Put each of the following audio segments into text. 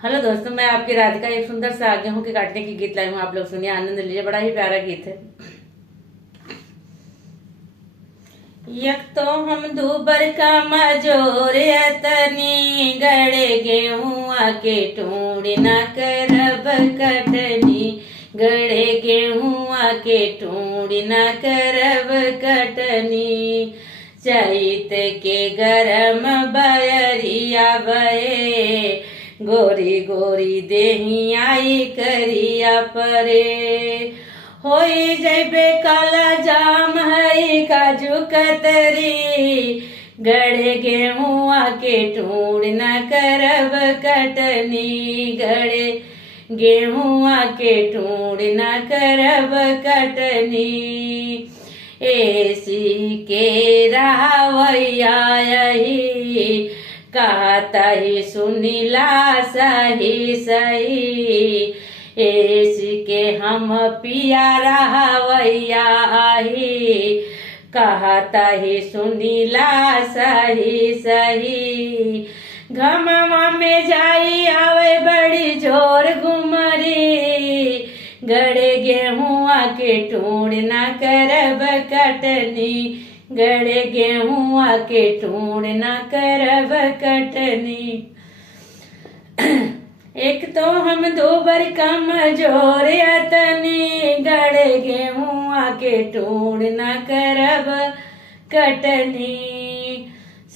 Hello दोस्तों, मैं आपकी राधिका एक सुंदर सा गेहूं के काटने की गीत लाई हूँ। आप लोग सुनिए, आनंद लीजिए। बड़ा ही प्यारा गीत है। यक तो हम दूबर का मजोर तनी गड़े गेहूं के टूड़ी न करब कटनी। गड़े गेहूं के टूड़ी न करब कटनी। चैत के गरम बयरिया बहे गोरी गोरी देही आई करिया परे। होई जैबे काला जाम है काजू कतरी। गड़े गेहुआ के टूड़ न करब कटनी। गड़े गेहुआ के टूड़ न करब कटनी। ऐसी के रावैया कहता ही सुनीला सही सही। इसके हम पिया रहवैया आही कहता ही सुनीला सही सही। घमवा में जाई आवे बड़ी जोर घुमरी। गड़े गेहुआ के टूड़ न करब कटनी। गड़े गेहुआ के टूड़ न करब कटनी। एक तो हम दोबर कमजोर तनी गड़े गेहुआ के टूड़ न करब कटनी।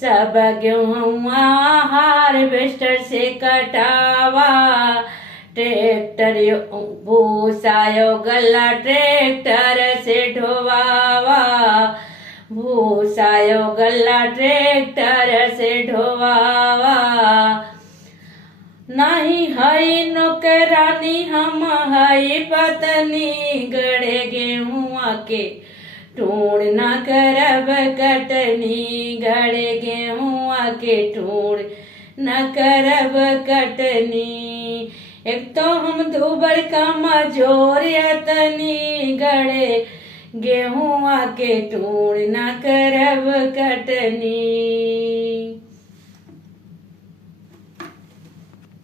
सब गेहुआ हार्वेस्टर से कटावा। ट्रैक्टर भूसायो गला ट्रैक्टर से ढोवावा। भूसायो गला ट्रैक्टर से ढोवावा। नहीं हई नौकरानी हम हई पत्नी। गड़े गेहुआ के टूड़ न करब कटनी। गड़े गेहुआ के टूड़ न करब कटनी। एक तो हम दूबर कमजोर तनी गड़े गेहुआ के टूड़ न करब कटनी।